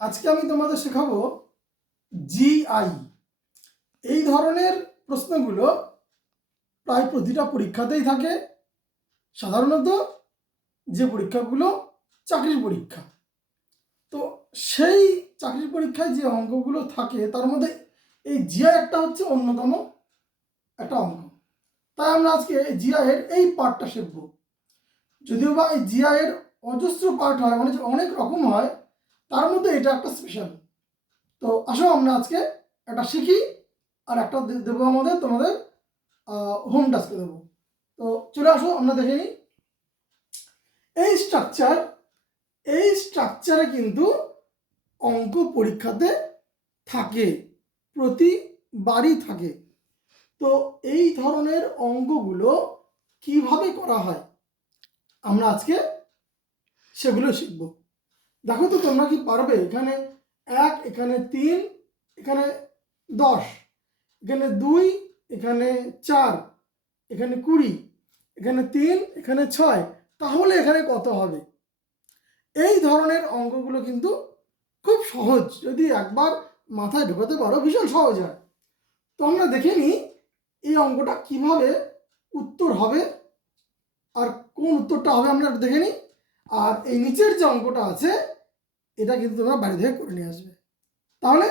আজকে আমি তোমাদের শেখাবো জিআই। এই ধরনের প্রশ্নগুলো প্রায় প্রতিটা পরীক্ষাতেই থাকে, সাধারণত যে পরীক্ষাগুলো চাকরির পরীক্ষা। তো সেই চাকরির পরীক্ষায় যে অঙ্কগুলো থাকে তার মধ্যে এই জিআই একটা হচ্ছে অন্যতম একটা অঙ্ক। তাই আমরা আজকে জিআই এর এই পার্টটা শিখব। যদিও বা এই জিআই এর অজস্র পার্ট হয়, মানে অনেক রকম হয়, তার মধ্যে এটা একটা স্পেশাল। তো আসো আমরা আজকে একটা শিখি, আর একটা দেবো তোমাদের হোম টাস্কে দেবো। তো চলে আসো আমরা দেখে নিই এই স্ট্রাকচারে কিন্তু অঙ্ক পরীক্ষাতে থাকে, প্রতিবারই থাকে। তো এই ধরনের অঙ্কগুলো কিভাবে করা হয় আমরা আজকে সেগুলো শিখব। দেখো তো তোমরা কি পারবে? এখানে 1, এখানে 3, এখানে 10, এখানে 2, এখানে 4, এখানে 20, এখানে 3, এখানে 6, তাহলে এখানে কত হবে? এই ধরনের অঙ্কগুলো কিন্তু খুব সহজ, যদি একবার মাথায় ঢোকাতে পারো ভীষণ সহজ হয়। তো আমরা দেখে নিই এই অঙ্কটা কিভাবে উত্তর হবে, আর কোন উত্তরটা হবে আমরা দেখে নিই। আর এই নিচের যে অঙ্কটা আছে এটা কিন্তু তোমরা বাড়ি থেকে করে নিয়ে আসবে। তাহলে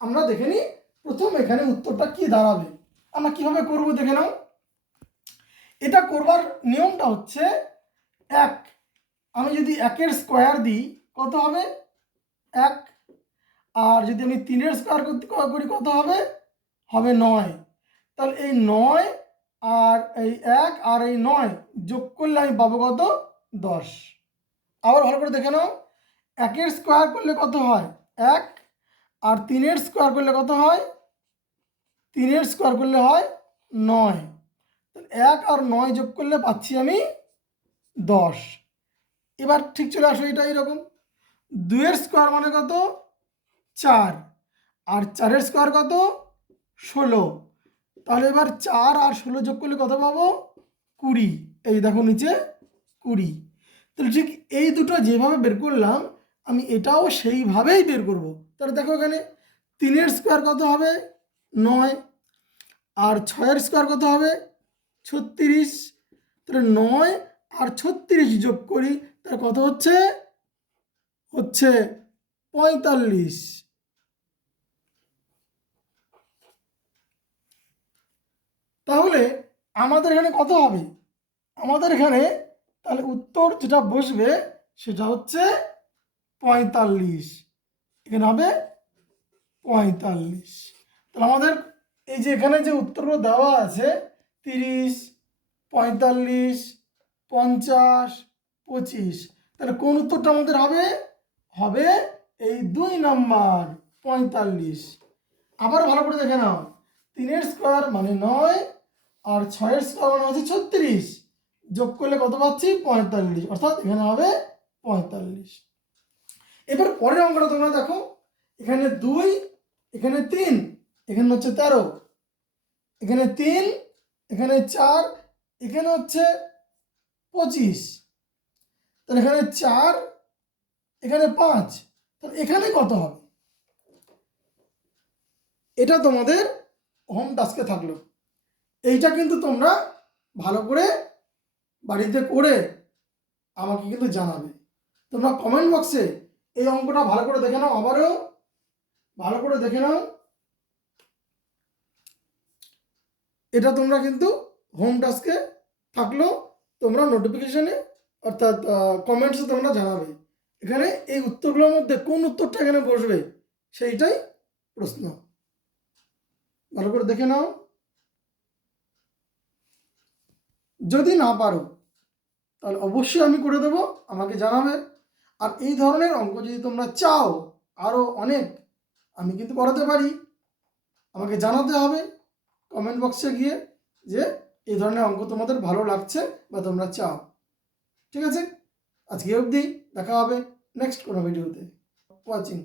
আমরা দেখে নিই প্রথম এখানে উত্তরটা কি দাঁড়াবে, আমরা কিভাবে করব দেখে নাও। এটা করবার নিয়মটা হচ্ছে 1, আমি যদি 1-এর স্কোয়ার দিই কত হবে? 1। আর যদি আমি 3-এর স্কোয়ার করি কত হবে? হবে 9। তাহলে এই 9 আর এই 1 আর এই 9 যোগ করলে আমি পাবো কত? 10। আবার ভালো করে দেখে নাও, 1-এর স্কোয়ার করলে কত হয়? 1। আর 3-এর স্কোয়ার করলে কত হয়? 3-এর স্কোয়ার করলে হয় 9। 1 আর 9 যোগ করলে পাচ্ছি আমি 10। এবার ঠিক চলে আসো, এটা এইরকম 2-এর স্কোয়ার মানে কত? 4। আর 4-এর স্কোয়ার কত? 16। তাহলে এবার 4 আর 16 যোগ করলে কত পাবো? 20। এই দেখো নিচে 20। তাহলে ঠিক এই দুটো যেভাবে বের করলাম আমি এটাও সেইভাবেই বের করব। তাহলে দেখো এখানে 3-এর স্কোয়ার কত হবে? 9। আর 6-এর স্কোয়ার কত হবে? 36। তাহলে 9 আর 36 যোগ করি, তাহলে কত হচ্ছে? 45। তাহলে আমাদের এখানে কত হবে? আমাদের এখানে তাহলে উত্তর যেটা বসবে সেটা হচ্ছে 45। এখানে হবে 45। তাহলে আমাদের এই যে এখানে যে উত্তরগুলো দেওয়া আছে 30, 45, 50, 25, তাহলে কোন উত্তরটা আমাদের হবে? হবে এই 2 নাম্বার 45। আবার ভালো করে দেখে নাও, 3-এর স্কোয়ার মানে 9, আর 6-এর স্কোয়ার মানে হচ্ছে 36, যোগ করলে কত পাচ্ছি? 45, অর্থাৎ এখানে হবে 45। এবার পরের অঙ্কটা তোমরা দেখো, এখানে 2, এখানে 3, এখানে হচ্ছে 13, এখানে 3, এখানে 4, এখানে হচ্ছে 25। তাহলে এখানে 4, এখানে 5, তাহলে এখানে কত হবে? এটা তোমাদের হোম টাস্কে থাকলো। এইটা কিন্তু তোমরা ভালো করে বাড়িতে করে আমাকে কিন্তু জানাবে। তোমরা কমেন্ট বক্সে এই অঙ্কটা ভালো করে দেখে নাও, আবারও ভালো করে দেখে নাও। এটা তোমরা কিন্তু হোম টাস্কে থাকলো, তোমরা নোটিফিকেশনে অর্থাৎ কমেন্টসে তোমরা জানাবে। এখানে এই উত্তরগুলোর মধ্যে কোন উত্তরটা এখানে বসবে সেইটাই প্রশ্ন। ভালো করে দেখে নাও। যদি না পারো তাহলে অবশ্যই আমি করে দেবো, আমাকে জানাবে। আর এই ধরনের অঙ্ক যদি তোমরা চাও আরও অনেক, আমি কিন্তু করাতে পারি। আমাকে জানাতে হবে কমেন্ট বক্সে গিয়ে যে এই ধরনের অঙ্ক তোমাদের ভালো লাগছে বা তোমরা চাও। ঠিক আছে, আজকে অবধি, দেখা হবে নেক্সট কোনো ভিডিওতে। ওয়াচিং।